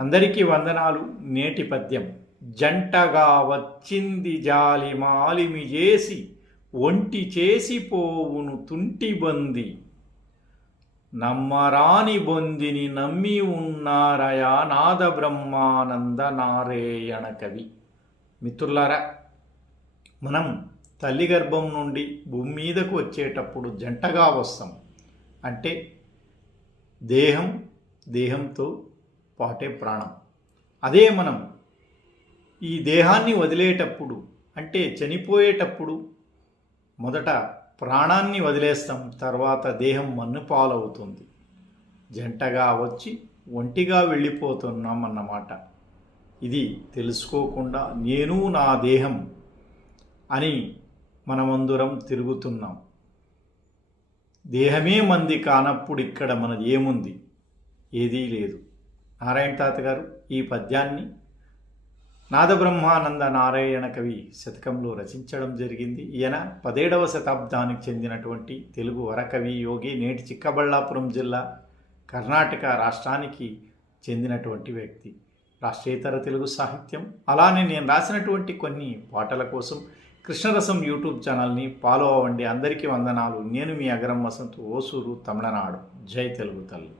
అందరికీ వందనాలు. నేటి పద్యం. జంటగా వచ్చింది జాలి మాలిమి చేసి ఒంటి చేసిపోవును తుంటిబంది నమ్మరాని బొందిని నమ్మి ఉన్నారయా నాద బ్రహ్మానంద నారాయణ కవి. మిత్రులారా, మనం తల్లి గర్భం నుండి భూమి మీదకు వచ్చేటప్పుడు జంటగా వస్తాం. అంటే దేహంతో పాటే ప్రాణం. అదే మనం ఈ దేహాన్ని వదిలేటప్పుడు, అంటే చనిపోయేటప్పుడు మొదట ప్రాణాన్ని వదిలేస్తాం, తర్వాత దేహం మన్ను పాలవుతుంది. జంటగా వచ్చి ఒంటిగా వెళ్ళిపోతున్నాం అన్నమాట. ఇది తెలుసుకోకుండా నేను నా దేహం అని మనమందరం తిరుగుతున్నాం. దేహమే మంది కానప్పుడు ఇక్కడ మనది ఏముంది? ఏదీ లేదు. నారాయణ తాత గారు ఈ పద్యాన్ని నాదబ్రహ్మానంద నారాయణ కవి శతకంలో రచించడం జరిగింది. ఈయన 17వ శతాబ్దానికి చెందినటువంటి తెలుగు వరకవి యోగి. నేటి చిక్కబళ్ళాపురం జిల్లా, కర్ణాటక రాష్ట్రానికి చెందినటువంటి వ్యక్తి. రాష్ట్రేతర తెలుగు సాహిత్యం. అలానే నేను రాసినటువంటి కొన్ని పాటల కోసం కృష్ణరసం యూట్యూబ్ ఛానల్ని ఫాలో అవ్వండి. అందరికీ వందనాలు. నేను మీ అగరం వసంత్, ఓసూరు, తమిళనాడు. జై తెలుగు తల్లి.